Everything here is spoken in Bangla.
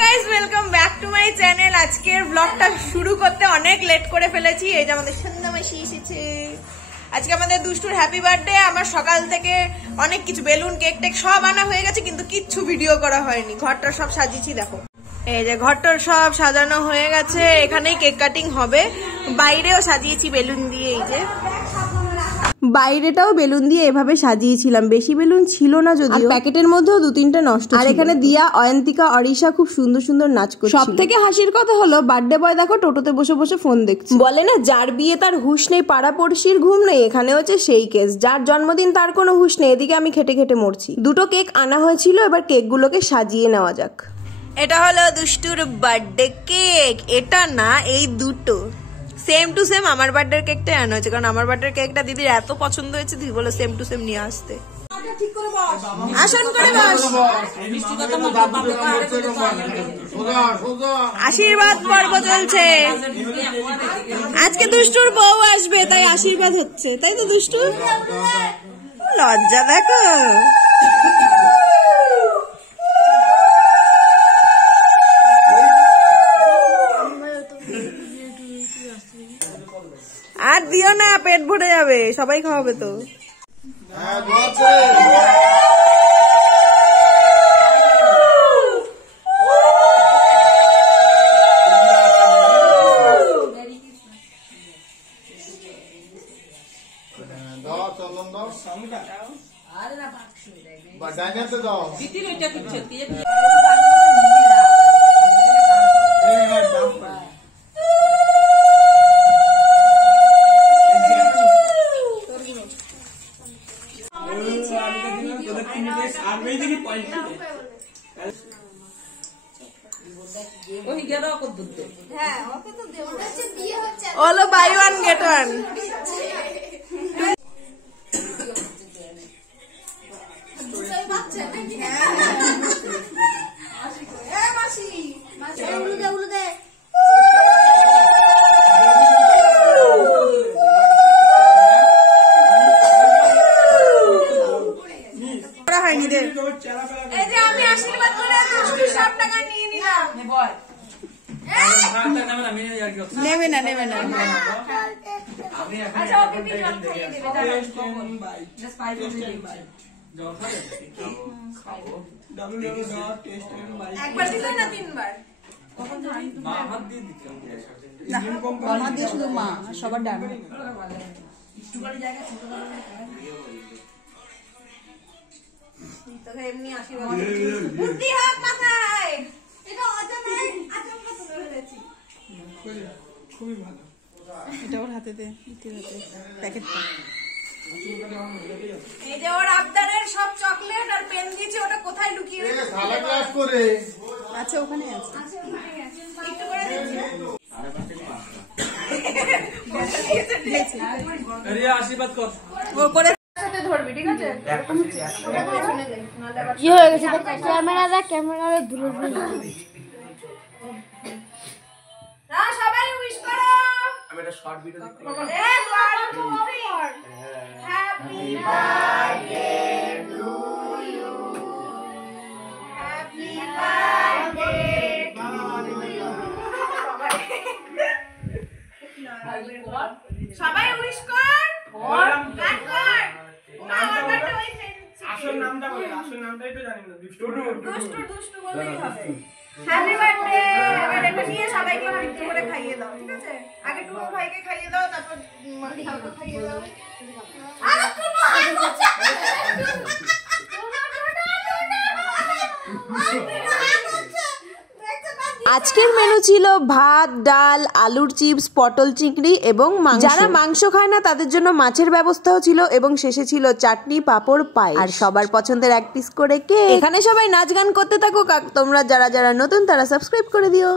Guys welcome back to my channel. আজকের ব্লগটা শুরু করতে অনেক লেট করে ফেলেছি। এই যে আমাদের সন্ধ্যা মাসি এসেছে। আজকে আমাদের দুষ্টুর হ্যাপি বার্থডে। আমার সকাল থেকে অনেক কিছু বেলুন কেক টেক সব আনা হয়ে গেছে, কিন্তু কিচ্ছু ভিডিও করা হয়নি। ঘরটা সব সাজিয়েছি, দেখো এই যে ঘরটার সব সাজানো হয়ে গেছে। এখানেই কেক কাটিং হবে। বাইরেও সাজিয়েছি বেলুন দিয়ে, এই যে বাইরেটাও বেলুন দিয়ে এভাবে সাজিয়েছিলাম। বেশি বেলুন ছিল না, যদিও প্যাকেটের মধ্যেও দু তিনটা নষ্ট। আর এখানে দিয়া, অয়ন্তিকা, অরিশা খুব সুন্দর সুন্দর নাচ করছে। সব থেকে হাসির কথা হলো বার্থডে বয় দেখো টোটোতে বসে বসে ফোন দেখছে। বলে না যার বিয়ে তার হুঁশ নেই, পাড়া পড়শির ঘুম নেই, এখানে হচ্ছে সেই কেস। যার জন্মদিন তার কোনো হুঁশ নেই, এদিকে আমি খেটে খেটে মরছি। দুটো কেক আনা হয়েছিল, এবার কেকগুলোকে সাজিয়ে নেওয়া যাক। এটা হলো দুষ্টুর বার্থডে কেক। এটা না, এই দুটো সেম টু সেম আমার বার্থডে কেকটাই আনা হয়েছে, কারণ আমার বার্থডে কেকটা দিদির এত পছন্দ হয়েছে, দিদি বলে সেম টু সেম নিয়ে আসতে। আসন করে বস, আশীর্বাদ পর্ব চলছে। আজকে দুষ্টুর বউ আসবে, তাই আশীর্বাদ হচ্ছে, তাই তো দুষ্টু? লজ্জা দেখো। আর দিও না, পেট ভরে যাবে, সবাই খাওয়াবে তো। All buy one get one. আমি আশীর্বাদ করে সব টাকা নিয়ে নিলাম। নেবে না, নেবে না। একবার দিলে না তিনবার? মা দিয়ে শুধু মা, সবার ডান। এমনি আশীর্বাদ বুদ্ধি হোক মাথায়। এটা খুবই ভালো। এটা ওর হাতে দে, প্যাকেটটা। এই যে ওর আবদারের সব চকলেট আর পেন দিয়েছে, ওটা কোথায় লুকিয়ে রেখেছে? থালা গ্লাস করে আচ্ছা, ওখানে আছে। একটু করে দিচ্ছি। আরে আশীর্বাদ কর, ও করে সাথে ধরবি, ঠিক আছে? কি হয়ে গেছে? ক্যামেরাটা ধুলো ধুলো। না সবাই উইশ করো। আমি একটা শর্ট ভিডিও দেখতে পাবো। Happy birthday to you, happy birthday to you. সবাই উইশ কর। আসল নামটা বল, আসল নামটাই তো জানি না। দুষ্টু দুষ্টু বলেই হবে। Happy birthday. এবার এটা নিয়ে সবাইকে একটু করে খাইয়ে দাও, ঠিক আছে? আগে টুনু ভাইকে খাইয়ে দাও, তারপর মাকে খাইয়ে দাও। আরে টুনু হাত করছে। আজকের মেনু ছিল ভাত, ডাল, আলুর চিপস, পটল চিংড়ি এবং মাংস। যারা মাংস খায় না তাদের জন্য মাছের ব্যবস্থাও ছিল, এবং শেষে ছিল চাটনি, পাঁপড়, পায়েস আর সবার পছন্দের এক পিস করে কেক। এখানে সবাই নাচ গান করতে থাকুক। তোমরা যারা যারা নতুন তারা সাবস্ক্রাইব করে দিও।